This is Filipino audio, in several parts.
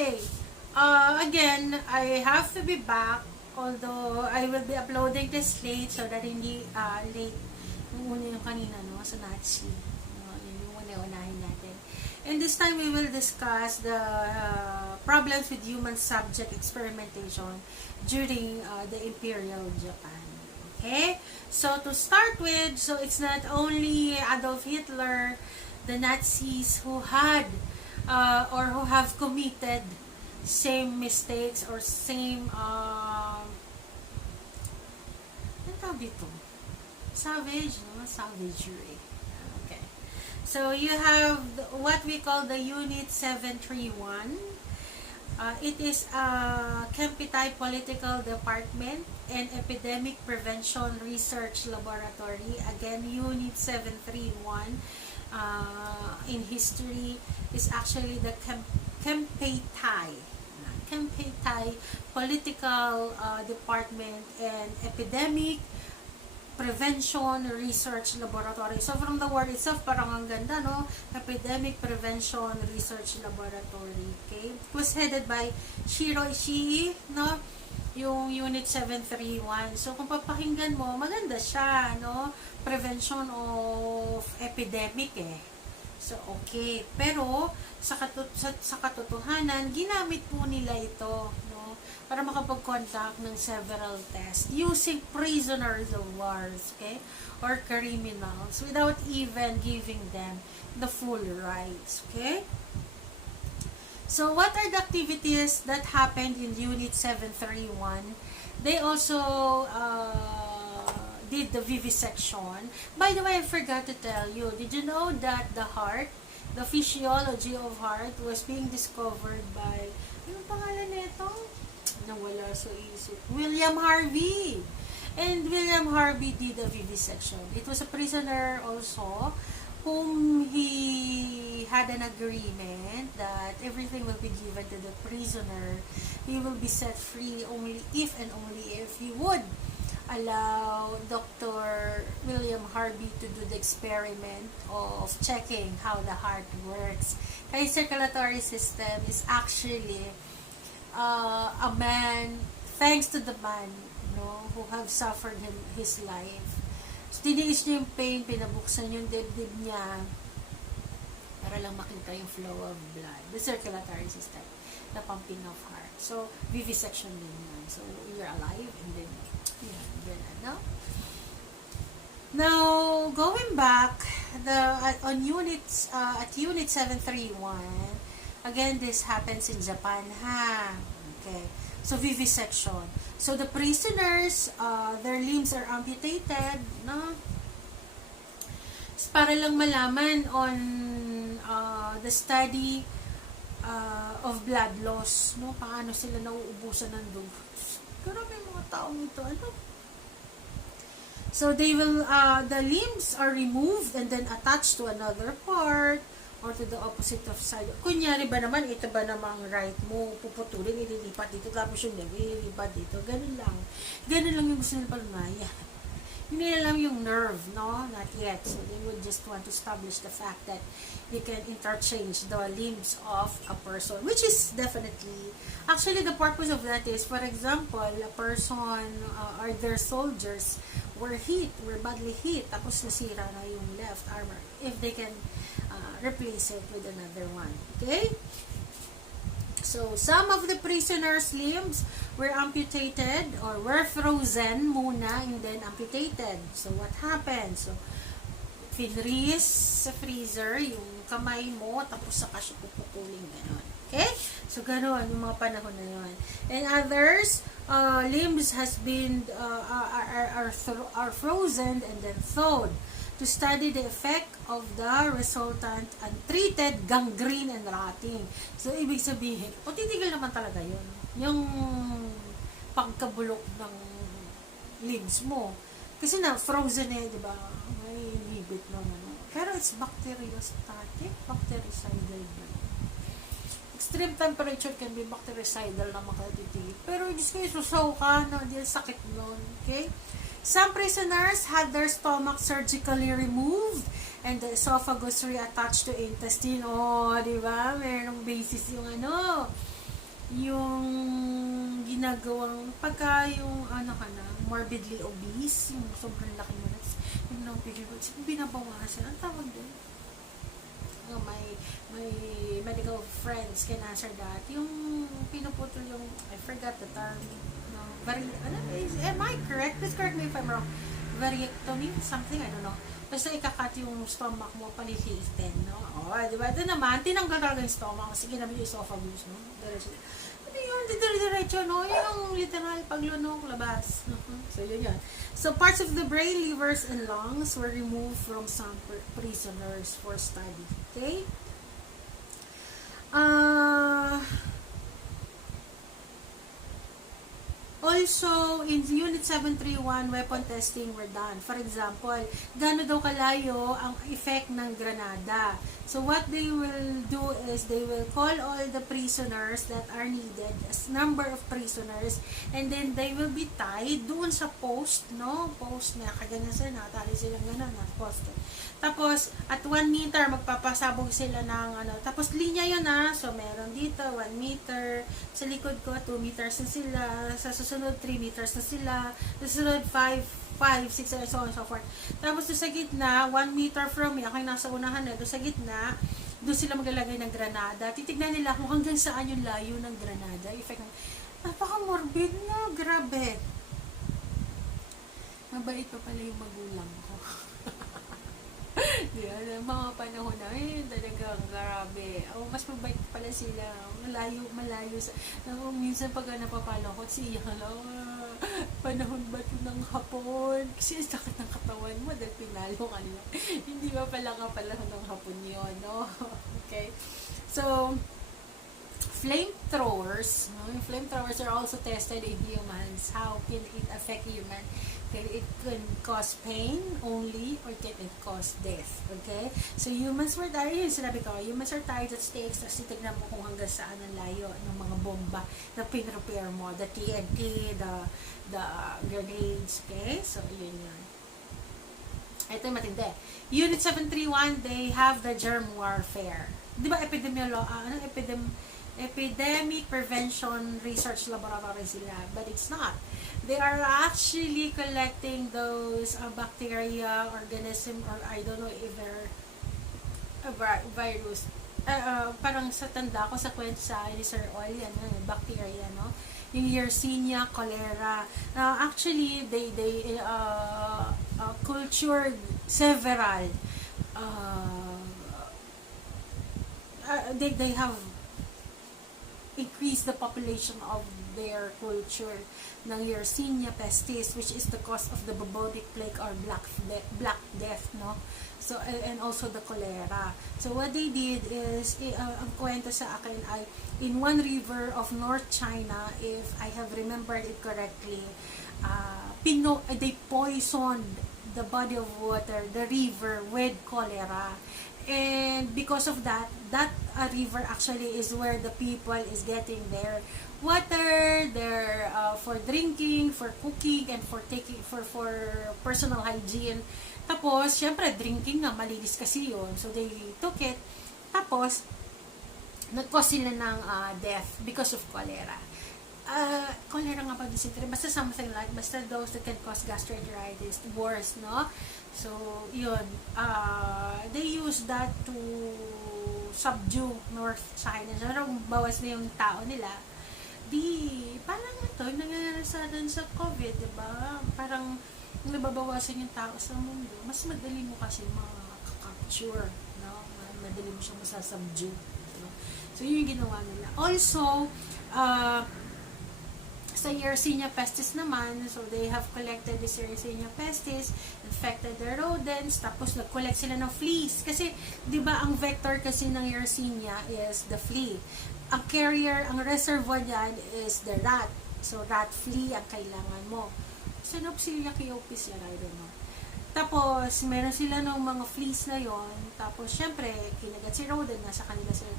Okay. Again, I have to be back. Although, I will be uploading this late so that hindi late. Yung una yung kanina, no? Sa Nazi. No? Yun yung una-unahin natin. And this time, we will discuss the problems with human subject experimentation during the Imperial Japan. Okay? So, to start with, so it's not only Adolf Hitler, the Nazis who had or who have committed same mistakes or same ano tawag dito? Savage, no? Savagery. Okay. So you have what we call the Unit 731. It is a Kempeitai Political Department and Epidemic Prevention Research Laboratory. Again, Unit 731 in history is actually the Kempeitai Political Department and Epidemic Prevention Research Laboratory. So from the word itself, parang ang ganda, no? Epidemic Prevention Research Laboratory. Okay? It was headed by Shiro Ishii, no? Yung Unit 731. So kung papakinggan mo, maganda siya, no? Prevention of epidemic So, okay. Pero, sa katotohanan, ginamit po nila ito, no? Para makapag-conduct ng several tests using prisoners of wars, okay? Or criminals without even giving them the full rights, okay? So, what are the activities that happened in Unit 731? They also did the vivisection. By the way, I forgot to tell you, did you know that the heart, the physiology of heart was being discovered by, anong pangalan nito? Nawala sa isip. William Harvey. And William Harvey did a vivisection. It was a prisoner also whom he had an agreement that everything will be given to the prisoner. He will be set free only if and only if he would allow Dr. William Harvey to do the experiment of checking how the heart works. Kaya circulatory system is actually a man, thanks to the man, no, who have suffered his life. So, tiniis niya yung pain, pinabuksan yung dibdib niya para lang makita yung flow of blood. The circulatory system, the pumping of heart. So, vivisection din yan. So, you're alive and then no? Now, going back, on units at Unit 731, again, this happens in Japan, ha? Okay. So, vivisection. So, the prisoners, their limbs are amputated, no? Para lang malaman on the study of blood loss, no? Paano sila nauubusan ng dugo. Pero may mga taong ito, ano? So, they will, the limbs are removed and then attached to another part or to the opposite of side. Kunyari ba naman, ito ba namang right mo, puputulin, ililipat dito, tapos yung leg, ililipat dito. Ganun lang. Ganun lang yung gusto nila palumaya. Hindi na lang yung nerve, no? Not yet. So, they would just want to establish the fact that you can interchange the limbs of a person, which is definitely, actually, the purpose of that is, for example, a person or their soldiers were badly hit, tapos nasira na yung left armor, if they can replace it with another one. Okay? So, some of the prisoners' limbs were amputated or were frozen muna and then amputated. So, what happened? So, finreeze sa freezer yung kamay mo, tapos saka siya puputulin, gano'n. Okay? So, gano'n yung mga panahon na yun. And others, limbs has been, are frozen and then thawed to study the effect of the resultant untreated gangrene and rotting. So, ibig sabihin, titigil naman talaga yun. Yung pagkabulok ng limbs mo. Kasi na, frozen di ba? May inhibit naman. Pero it's bacteriostatic, bactericidal. Extreme temperature can be bactericidal na makatitigil. Pero, Diyos ko, susaw ka, no? Di sakit nun. Okay? Some prisoners had their stomach surgically removed and the esophagus reattached to intestine. Oh, di ba? Merong basis yung ano. yung ginagawang, pagka yung ano ka na, morbidly obese, yung sobrang laki mo na, yung picture ko, binabawasan, ang tawag doon. My medical friends can answer that. Yung pinuputol yung, I forgot the term, no, am I correct? Please correct me if I'm wrong. Variectomy, something, I don't know. Basta ikakat yung stomach mo, paliliitin, no? O, di ba? Ito naman, tinanggal talaga yung stomach. Sige naman yung esophagus, no? Ano yun? Diretso, no? Yun yung literal paglunok, labas. So, yun. So, parts of the brain, livers, and lungs were removed from some prisoners for study. Okay? Also, in Unit 731, weapon testing were done. For example, gaano daw kalayo ang effect ng granada. So, what they will do is they will call all the prisoners that are needed, as number of prisoners, and then they will be tied doon sa post, no? Post na kaganyan sila, nakatali silang gano'n na post. Tapos, at 1 meter, magpapasabog sila ng ano. Tapos, linya yun so meron dito, 1 meter. Sa likod ko, 2 meters na sila. Sa susunod, 3 meters na sila. Sa susunod, 5, 6, and so on and so forth. Tapos, doon sa gitna, 1 meter from me, ako yung nasa unahan na, doon sa gitna, doon sila maglalagay ng granada. Titignan nila kung hanggang saan yung layo ng granada. Effect ng, napaka-morbid na, grabe. Mabait pa pala yung magulang ko. Diyan, mga panahon na, talagang grabe. Mas mabait pala sila. Malayo sa, minsan pag napapalo ko, siya, panahon ba ito ng hapon? Kasi sakit ng katawan mo dahil pinalo ka nila. Hindi ba pala nga panahon ng hapon yun, no? Okay? So, flamethrowers, no? Yung flamethrowers are also tested in humans. How can it affect human? It can cause pain only or can it cause death. Okay? So, humans were tired. Yun sinabi ko, humans are tired at stakes. Tapos titignan mo kung hanggang saan ang layo ng mga bomba na pinrepair mo. The TNT, the grenades. Okay? So, yun. Ito yung matindi. Unit 731, they have the germ warfare. Di ba epidemic prevention research laboratory sila, but it's not. They are actually collecting those bacteria, organism, or I don't know if they're a virus. Parang sa tanda ko sa kwento sa ni Sir Oil, bacteria, no? Yung Yersinia, cholera. Actually, they cultured several. They have increase the population of their culture ng Yersinia pestis, which is the cause of the bubonic plague or black death, no? So, and also the cholera. So, what they did is, ang kwento sa akin ay, in one river of North China, if I have remembered it correctly, they poisoned the body of water, the river, with cholera. And because of that river actually is where the people is getting their water, their for drinking, for cooking, and for personal hygiene. Tapos, syempre, drinking nga, malinis kasi yun. So, they took it. Tapos, nag-cause sila ng death because of cholera. Cholera nga ba, dysentery? Basta something like, basta those that can cause gastroenteritis, worse, no? So, yun. They use that to subdue North China. So, bawas na yung tao nila. Parang ito, nangyayari sa COVID, diba? Parang, nababawasan yung tao sa mundo. Mas madali mo kasi makaka-capture, no? Madali mo siyang masasubdue. No? So, yun yung ginawa nila. Also, sa Yersinia pestis naman, so they have collected this Yersinia pestis, infected the rodents, tapos nag-collect sila ng fleas. Kasi, di ba, ang vector kasi ng Yersinia is the flea. Ang carrier, ang reservoir niyan is the rat. So, rat flea ang kailangan mo. Synopsilia chiopis yan, I don't know. Tapos, meron sila ng mga fleas na yon. Tapos, syempre, kinagat si rodent, nasa kanila sila.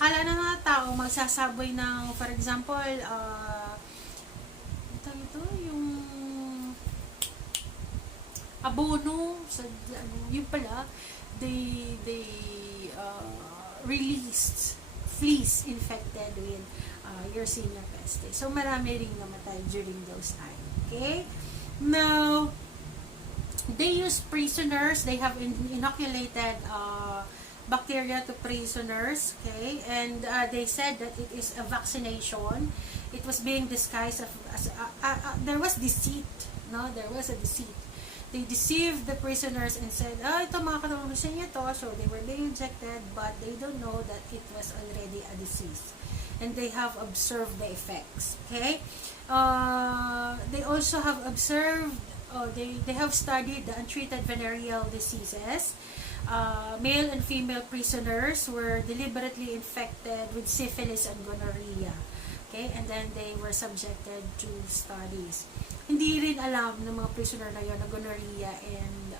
Kala ng mga tao, magsasaboy ng, for example, yung abono yung pala they released fleas infected with Yersinia pestis. So, marami ring namatay during those time. Okay? Now, they use prisoners. They have inoculated bacteria to prisoners. Okay? And they said that it is a vaccination. It was being disguised as there was deceit. No? There was a deceit. They deceived the prisoners and said, ito makakatulong sa inyo to. So, they were being injected, but they don't know that it was already a disease. And they have observed the effects. Okay? They also have observed, they have studied the untreated venereal diseases. Male and female prisoners were deliberately infected with syphilis and gonorrhea. Okay? And then they were subjected to studies. Hindi rin alam ng mga prisoner na yun na gonorrhea and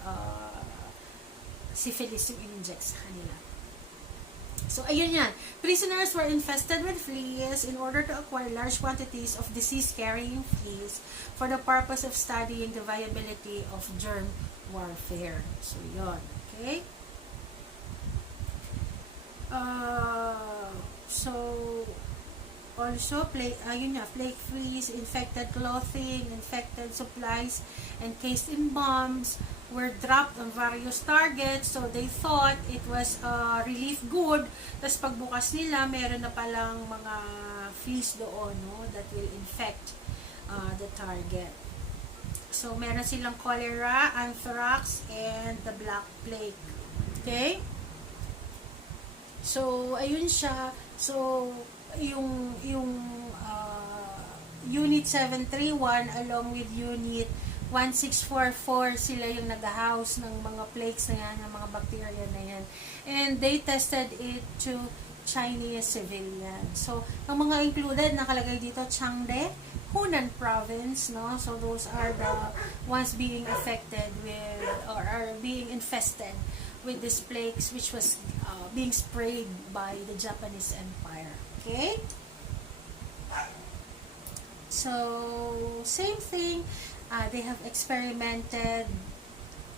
syphilis yung in-inject sa kanila. So, ayun yan. Prisoners were infested with fleas in order to acquire large quantities of disease-carrying fleas for the purpose of studying the viability of germ warfare. So, yun. Okay? Also, plague fleas, infected clothing, infected supplies, encased in bombs were dropped on various targets. So, they thought it was relief good. Tapos, pagbukas nila, meron na palang mga fleas doon, no, that will infect the target. So, meron silang cholera, anthrax, and the Black Plague. Okay? So, ayun siya. So, yung Unit 731 along with Unit 1644, sila yung nag-house ng mga plagues na yan, ng mga bacteria na yan. And they tested it to Chinese civilians. So, ang mga included, nakalagay dito, Changde, Hunan Province, no? So, those are the ones being affected with, or are being infested with these plagues, which was being sprayed by the Japanese Empire. Okay? So, same thing. They have experimented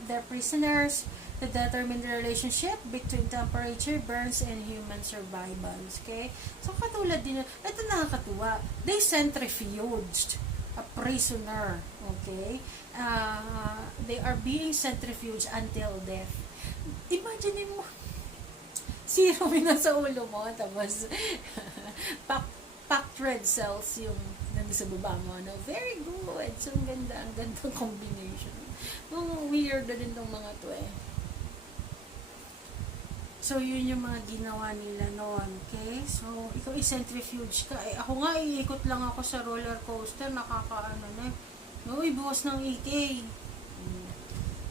their prisoners to determine the relationship between temperature, burns, and human survival. Okay? So, katulad din, ito nakakatuwa. They centrifuged a prisoner. Okay? They are being centrifuged until death. Imagine mo, serum na sa ulo mo, tapos packed red cells yung nandun sa baba mo. No? Very good. So, ang gandang combination. Weird na din tong mga to eh. So, yun yung mga ginawa nila noon. Okay? So, ikaw i-centrifuge ka. Ako nga, iikot lang ako sa roller coaster. Nakakaano na. No, ibuwas ng 8K.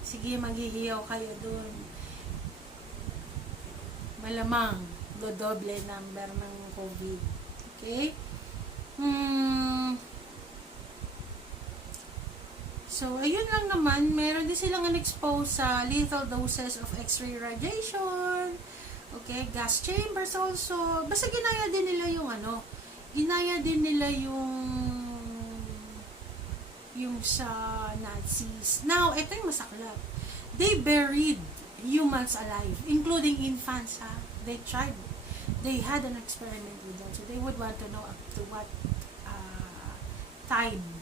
Sige, maghihiyaw kayo dun. Malamang, dodoble number ng COVID. Okay? So, ayun lang naman. Meron din silang expose sa lethal doses of X-ray radiation. Okay? Gas chambers also. Basta ginaya din nila yung yung sa Nazis. Now, ito yung masaklap. They buried humans alive, including infants. They tried. They had an experiment with them. So, they would want to know up to what time,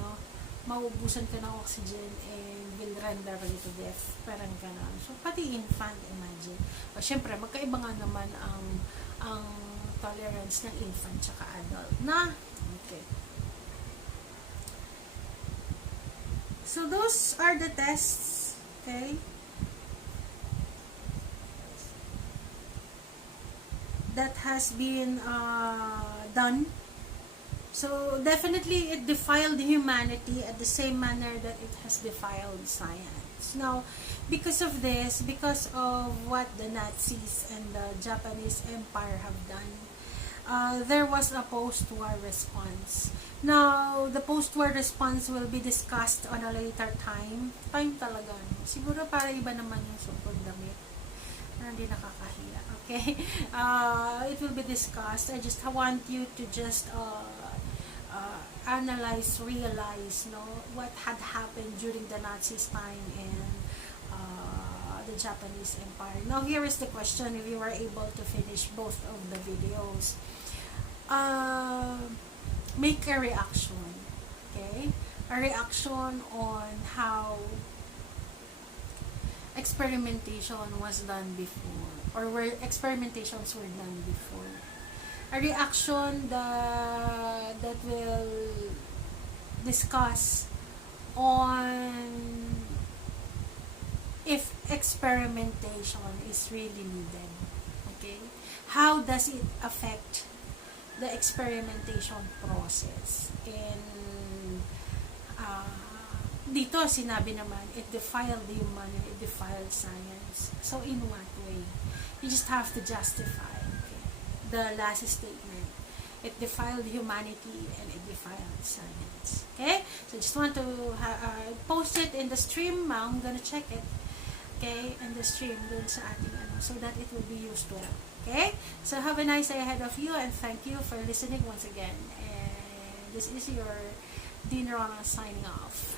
no, maubusan ka ng oxygen and will render you to death. Parang gano'n. So, pati infant, imagine. O, syempre, magkaiba nga naman ang tolerance ng infant tsaka adult. Na? Okay. So, those are the tests. Okay? That has been done. So, definitely it defiled humanity at the same manner that it has defiled science. Now, because of this, because of what the Nazis and the Japanese Empire have done, there was a post-war response. Now, the post-war response will be discussed on a later time. Time talaga. No? Siguro para iba naman yung support damit. Hindi nakakahiya. Okay? It will be discussed. I just want you to just analyze, realize, no, what had happened during the Nazis' time and the Japanese Empire. Now, here is the question, if you were able to finish both of the videos. Make a reaction, okay? A reaction on how experimentation was done before, or where experimentations were done before. A reaction that will discuss on if experimentation is really needed. Okay? How does it affect the experimentation process? And dito sinabi naman, it defiled the humanity, it defiled science. So in what way? You just have to justify, okay, the last statement. It defiled humanity and it defiled science. Okay? So just want to post it in the stream. I'm gonna check it. Okay? In the stream dun sa ating so that it will be used well. Okay? So have a nice day ahead of you, and thank you for listening once again. And this is your Dean Rona signing off.